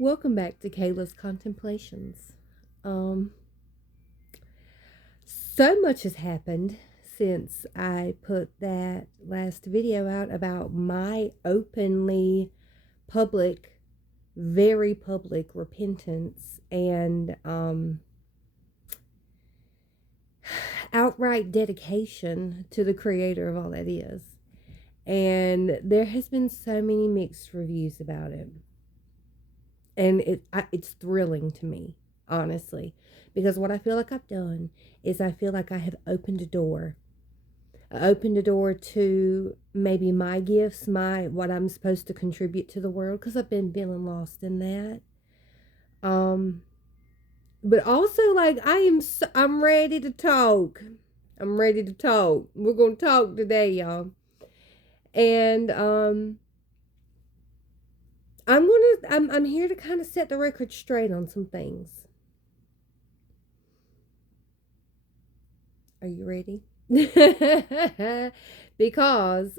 Welcome back to Kayla's Contemplations. Um, so much has happened since I put that last video out about my openly public, very public repentance and outright dedication to the creator of all that is. And there has been so many mixed reviews about it. And it's thrilling to me, honestly, because what I feel like I've done is I feel like I have opened a door. I opened a door to maybe my gifts, what I'm supposed to contribute to the world, because I've been feeling lost in that. But also, like, I'm ready to talk. I'm ready to talk. We're gonna talk today, y'all. And I'm here to kind of set the record straight on some things. Are you ready? Because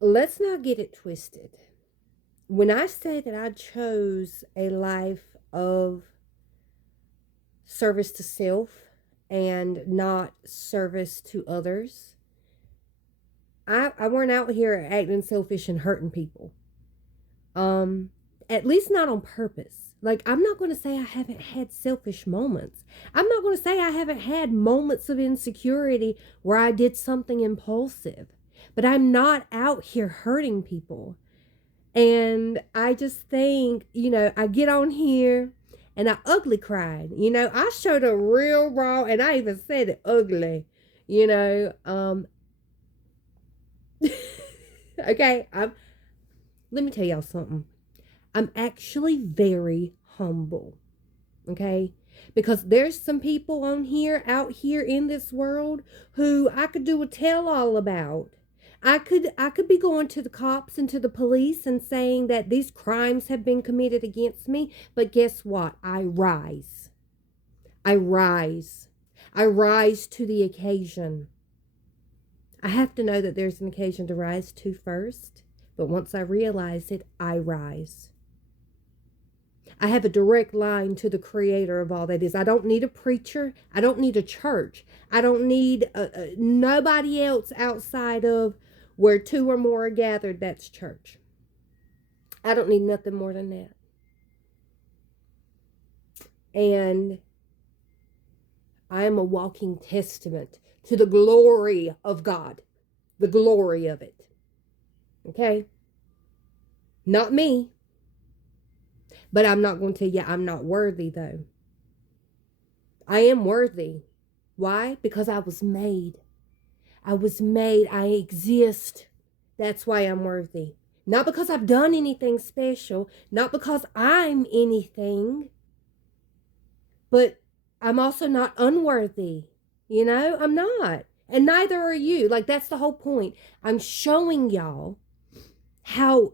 let's not get it twisted. When I say that I chose a life of service to self and not service to others, I weren't out here acting selfish and hurting people. At least not on purpose. Like, I'm not going to say I haven't had selfish moments. I'm not going to say I haven't had moments of insecurity where I did something impulsive. But I'm not out here hurting people. And I just think, I get on here and I ugly cried. I showed a real raw, and I even said it ugly, okay, let me tell y'all something. I'm actually very humble, okay? Because there's some people out here in this world, who I could do a tell-all about. I could be going to the cops and to the police and saying that these crimes have been committed against me, but guess what? I rise. I rise. I rise to the occasion. I have to know that there's an occasion to rise to first, but once I realize it, I rise. I have a direct line to the creator of all that is. I don't need a preacher. I don't need a church. I don't need nobody else outside of where two or more are gathered. That's church. I don't need nothing more than that. And I am a walking testament to the glory of God. The glory of it. Okay? Not me. But I'm not going to tell you I'm not worthy, though. I am worthy. Why? Because I was made. I was made. I exist. That's why I'm worthy. Not because I've done anything special. Not because I'm anything. But I'm also not unworthy. I'm not. And neither are you. Like, that's the whole point. I'm showing y'all how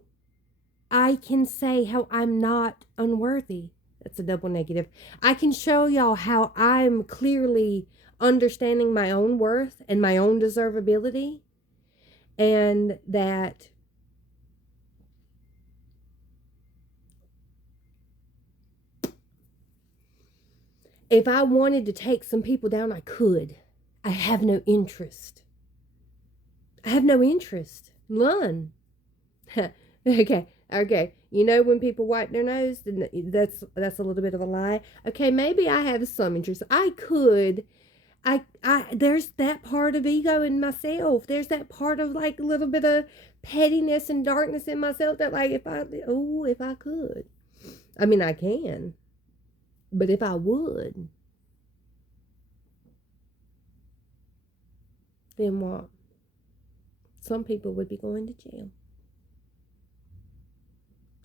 I can say how I'm not unworthy. That's a double negative. I can show y'all how I'm clearly understanding my own worth and my own deservability, and that if I wanted to take some people down, I could. I have no interest. I have no interest. None. Okay. When people wipe their nose, then that's a little bit of a lie. Okay, maybe I have some interest. I could. There's that part of ego in myself. There's that part of, like, a little bit of pettiness and darkness in myself that, like, if I could. I mean, I can. But if I would, then what? Some people would be going to jail.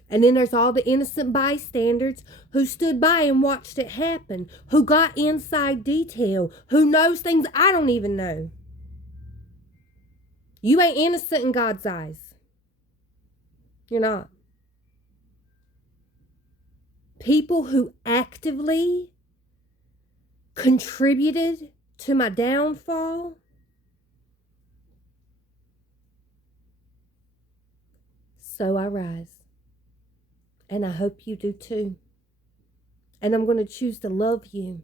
And then there's all the innocent bystanders who stood by and watched it happen, who got inside detail, who knows things I don't even know. You ain't innocent in God's eyes. You're not. People who actively contributed to my downfall So I rise. And I hope you do too. And I'm going to choose to love you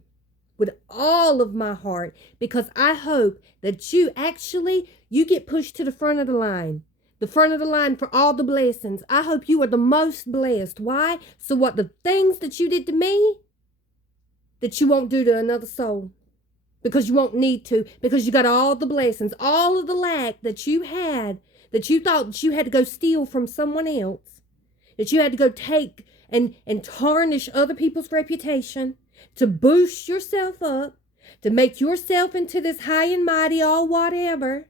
with all of my heart, because I hope that you get pushed to the front of the line. The front of the line for all the blessings. I hope you are the most blessed. Why? So what the things that you did to me, that you won't do to another soul. Because you won't need to. Because you got all the blessings, all of the lack that you had, that you thought that you had to go steal from someone else, that you had to go take and tarnish other people's reputation, to boost yourself up, to make yourself into this high and mighty all whatever.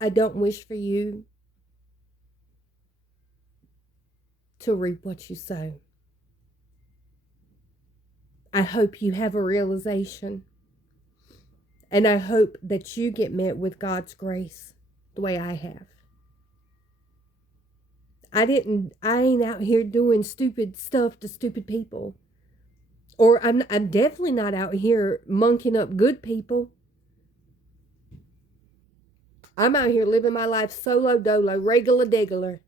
I don't wish for you to reap what you sow. I hope you have a realization. And I hope that you get met with God's grace the way I have. I ain't out here doing stupid stuff to stupid people. Or I'm definitely not out here monkeying up good people. I'm out here living my life solo dolo, regular degular.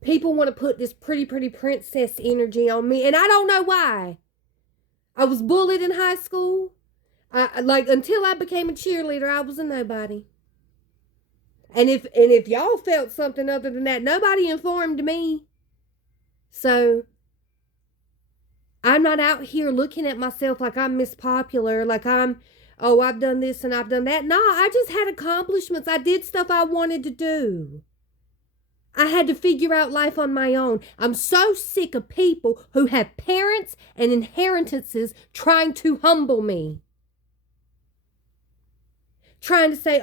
People want to put this pretty princess energy on me, and I don't know why. I was bullied in high school. Until I became a cheerleader, I was a nobody. And if y'all felt something other than that, nobody informed me. So I'm not out here looking at myself like I'm Miss Popular, like I've done this and I've done that. No, I just had accomplishments. I did stuff I wanted to do. I had to figure out life on my own. I'm so sick of people who have parents and inheritances trying to humble me. Trying to say,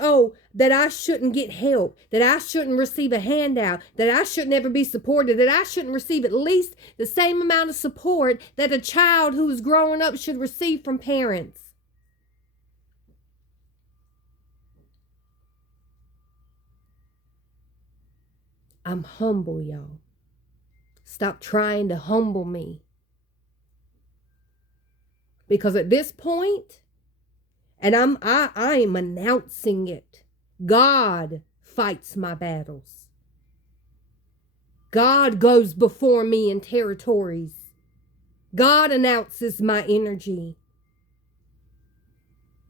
that I shouldn't get help, that I shouldn't receive a handout, that I shouldn't ever be supported, that I shouldn't receive at least the same amount of support that a child who's growing up should receive from parents. I'm humble, y'all. Stop trying to humble me. Because at this point, and I am announcing it, God fights my battles. God goes before me in territories. God announces my energy.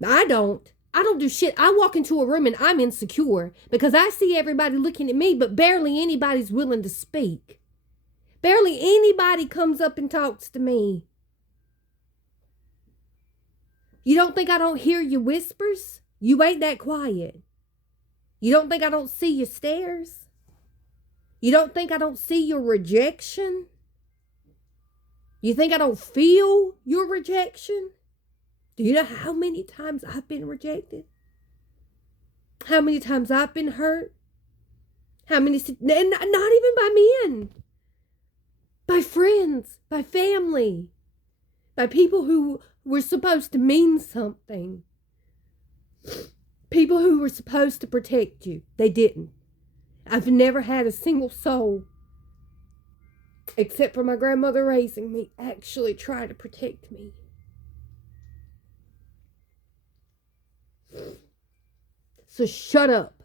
I don't do shit. I walk into a room and I'm insecure because I see everybody looking at me, but barely anybody's willing to speak. Barely anybody comes up and talks to me. You don't think I don't hear your whispers? You ain't that quiet. You don't think I don't see your stares? You don't think I don't see your rejection? You think I don't feel your rejection? Do you know how many times I've been rejected? How many times I've been hurt? And not even by men. By friends, by family, by people who were supposed to mean something. People who were supposed to protect you. They didn't. I've never had a single soul, except for my grandmother raising me, actually try to protect me. So shut up.